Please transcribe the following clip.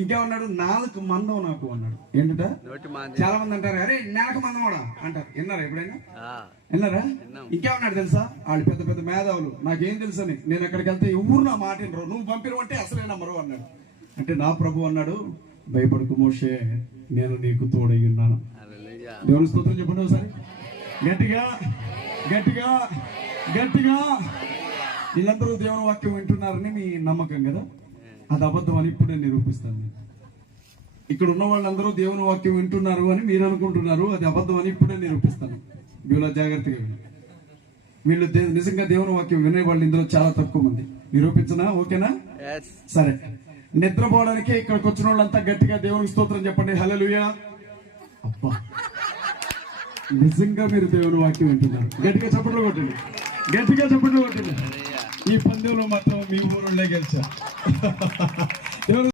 ఇంకేమన్నాడు, నాలుగు మందం నాకు అన్నాడు. ఏంటట? చాలా మంది అంటారు, అరే నెలకు మందం కూడా అంటారు. విన్నారా ఎప్పుడైనా? విన్నారా? ఇంకేమన్నాడు తెలుసా? వాళ్ళు పెద్ద పెద్ద మేధావులు, నాకేం తెలుసని, నేను ఎక్కడికి వెళ్తే ఎవరు నా మాట వినరు, నువ్వు పంపినవంటే అసలే నమ్మరు అన్నాడు. అంటే నా ప్రభు అన్నాడు, భయపడకు మోషే, నేను నీకు తోడై ఉన్నాను. దేవుని స్తోత్రం చెప్పండి ఒకసారి గట్టిగా గట్టిగా గట్టిగా. వీళ్ళందరూ దేవుని వాక్యం వింటున్నారని మీ నమ్మకం కదా, అది అబద్ధం అని ఇప్పుడే నిరూపిస్తాను. ఇక్కడ ఉన్న వాళ్ళందరూ దేవుని వాక్యం వింటున్నారు అని మీరు అనుకుంటున్నారు, అది అబద్ధం అని ఇప్పుడే నిరూపిస్తాను. వీళ్ళ జాగ్రత్తగా వీళ్ళు నిజంగా దేవుని వాక్యం వినే వాళ్ళు ఇందులో చాలా తక్కువ మంది. నిరూపించనా? ఓకేనా? సరే. నిద్రపోవడానికి ఇక్కడికి వచ్చిన వాళ్ళంతా గట్టిగా దేవునికి స్తోత్రం చెప్పండి. హల్లెలూయా. అబ్బా, నిజంగా మీరు దేవుని వాక్యం వింటున్నారు. గట్టిగా చప్పట్లు కొట్టండి, గట్టిగా చప్పట్లు కొట్టండి. ఈ పందెంలో మాత్రం మీ ఊళ్ళో గెలిచారు.